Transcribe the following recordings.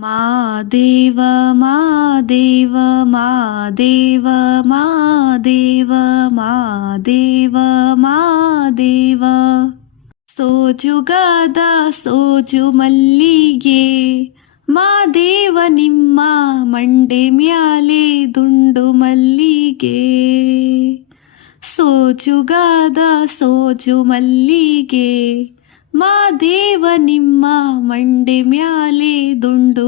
ಮಾದೇವ ಮಾದೇವ ಮಾದೇವ ಮಾದೇವ ಮಾದೇವ ಮಾದೇವ ಸೋಜುಗದ ಸೋಜು ಮಲ್ಲಿಗೆ ಮಾದೇವ ನಿಮ್ಮ ಮಂಡೆ ಮ್ಯಾಲೆ ದುಂಡು ಮಲ್ಲಿಗೆ. ಸೋಜುಗದ ಸೋಜು ಮಲ್ಲಿಗೆ ಮಾದೇವ ನಿಮ್ಮ ಮಂಡೆ ಮ್ಯಾಲೆ ದುಂಡು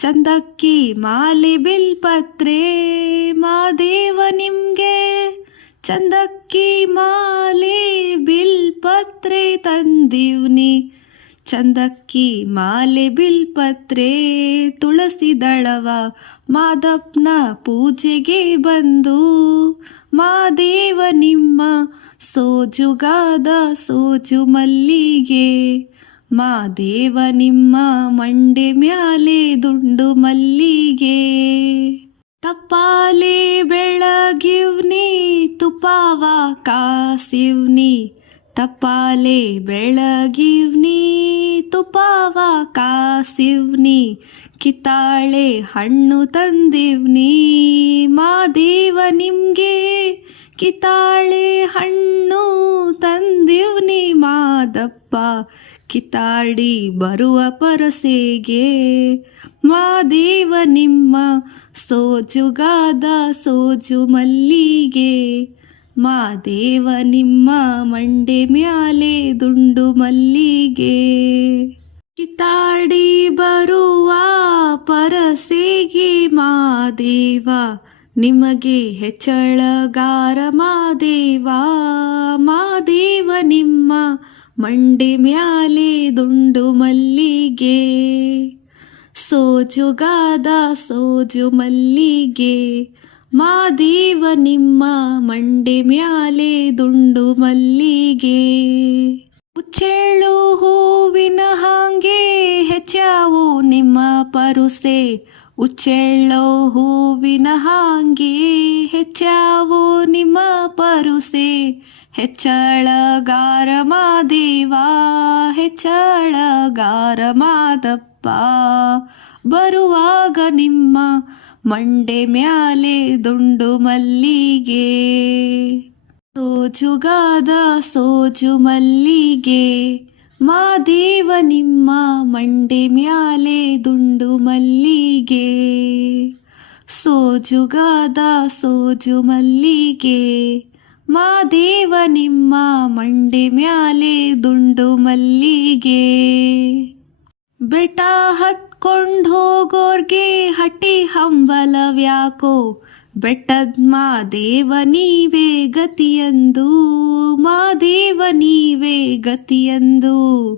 ಚಂದಕ್ಕಿ ಮಾಲೆ ಬಿಲ್ಪತ್ರೆ ಮಾದೇವ ನಿಮ್ಗೆ. ಚಂದಕ್ಕಿ ಮಾಲೆ ಬಿಲ್ಪತ್ರೆ ತಂದಿವ್ನಿ. ಚಂದಕ್ಕಿ ಮಾಲೆ ಬಿಲ್ಪತ್ರೆ ತುಳಸಿ ದಳವ ಮಾದಪ್ಪನ ಪೂಜೆಗೆ ಬಂದು ಮಾದೇವ ನಿಮ್ಮ ಸೋಜುಗಾದ ಸೋಜು ಮಲ್ಲಿಗೆ. ಮಾದೇವ ನಿಮ್ಮ ಮಂಡೆ ಮ್ಯಾಲೆ ದುಂಡು ಮಲ್ಲಿಗೆ. ತಪ್ಪಾಲೆ ಬೆಳಗಿವ್ನಿ ತುಪಾವ ಕಾಸಿವ್ನಿ. ತಪ್ಪಾಲೆ ಬೆಳಗಿವ್ನಿ ತುಪಾವ ಕಾಸಿವ್ನಿ. ಕಿತ್ತಾಳೆ ಹಣ್ಣು ತಂದಿವ್ನಿ. ಮಾದೇವ ನಿಮ್ಗೆ ಕಿತ್ತಾಳೆ ಹಣ್ಣು ತಂದಿವ್ನಿ ಮಾದಪ್ಪ. ಕಿತ್ತಾಡಿ ಬರುವ ಪರಸೆಗೆ ಮಾದೇವ ನಿಮ್ಮ ಸೋಜುಗಾದ ಸೋಜು ಮಲ್ಲಿಗೆ. ಮಾದೇವ ನಿಮ್ಮ ಮಂಡೆ ಮ್ಯಾಲೆ ದುಂಡು ಮಲ್ಲಿಗೆ. ಕಿತಾಡಿ ಬರುವ ಪರಸೆಗೆ ಮಾದೇವ ನಿಮಗೆ ಹೆಚ್ಚಳಗಾರ ಮಾದೇವ ಮಾದೇವ ನಿಮ್ಮ ಮಂಡೆ ಮ್ಯಾಲೆ ದುಂಡು ಮಲ್ಲಿಗೆ. ಸೋಜುಗಾದ ಸೋಜು ಮಲ್ಲಿಗೆ, ಮಾದೇವ ನಿಮ್ಮ ಮಂಡೆ ಮ್ಯಾಲೆ ದುಂಡು ಮಲ್ಲಿಗೆ. ಉಚ್ಚೇಳು ಹೂವಿನ ಹಾಗೆ ಹೆಚ್ಚಾವು ನಿಮ್ಮ ಪರುಸೆ ಉಚ್ಚೆಳ್ಳೋ ಹೂವಿನ ಹಾಂಗೆ, ಹೆಚ್ಚಾವೋ ನಿಮ್ಮ ಪರುಸೆ. ಹೆಚ್ಚಳಗಾರ ಮಾದೇವ ಹೆಚ್ಚಳಗಾರ ಮಾದಪ್ಪ ಬರುವಾಗ ನಿಮ್ಮ ಮಂಡೆ ಮ್ಯಾಲೆ ದುಂಡು ಮಲ್ಲಿಗೆ. ಸೋಜುಗಾದ ಸೋಜು ಮಲ್ಲಿಗೆ. ಮಾದೇವ ನಿಮ್ಮ ಮಂಡೆ ಮ್ಯಾಲೆ ದುಂಡು ಮಲ್ಲಿಗೆ. ಸೋಜುಗಾದ ಸೋಜು ಮಲ್ಲಿಗೆ. ಮಾದೇವ ನಿಮ್ಮ ಮಂಡೆ ಮ್ಯಾಲೆ ದುಂಡು ಮಲ್ಲಿಗೆ. ಬೆಟ್ಟ ಹತ್ಕೊಂಡು ಹೋಗೋರ್ಗೆ ಹಟ್ಟಿ ಹಂಬಲವ್ಯಾಕೋ. ಬೆಟ್ಟದ್ ಮಾದೇವ ನೀವೇ ಗತಿಯಂದು ಮಾದೇವ ನೀವೇ ಗತಿಯಂದು.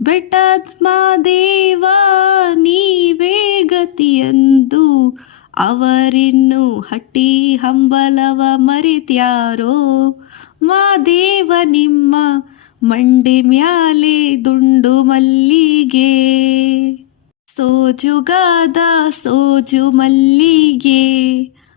ಬೆಟ್ಟದ್ ಮಾದೇವ ನೀವೇ ಗತಿಯಂದು, ಅವರಿನ್ನು ಹಟ್ಟಿ ಹಂಬಲವ ಮರಿತ್ಯಾರೋ. ಮಾದೇವ ನಿಮ್ಮ ಮಂಡೆ ಮ್ಯಾಲೆ ದುಂಡು ಮಲ್ಲಿಗೆ. ಸೋಜುಗಾದ ಸೋಜು ಮಲ್ಲಿಗೆ.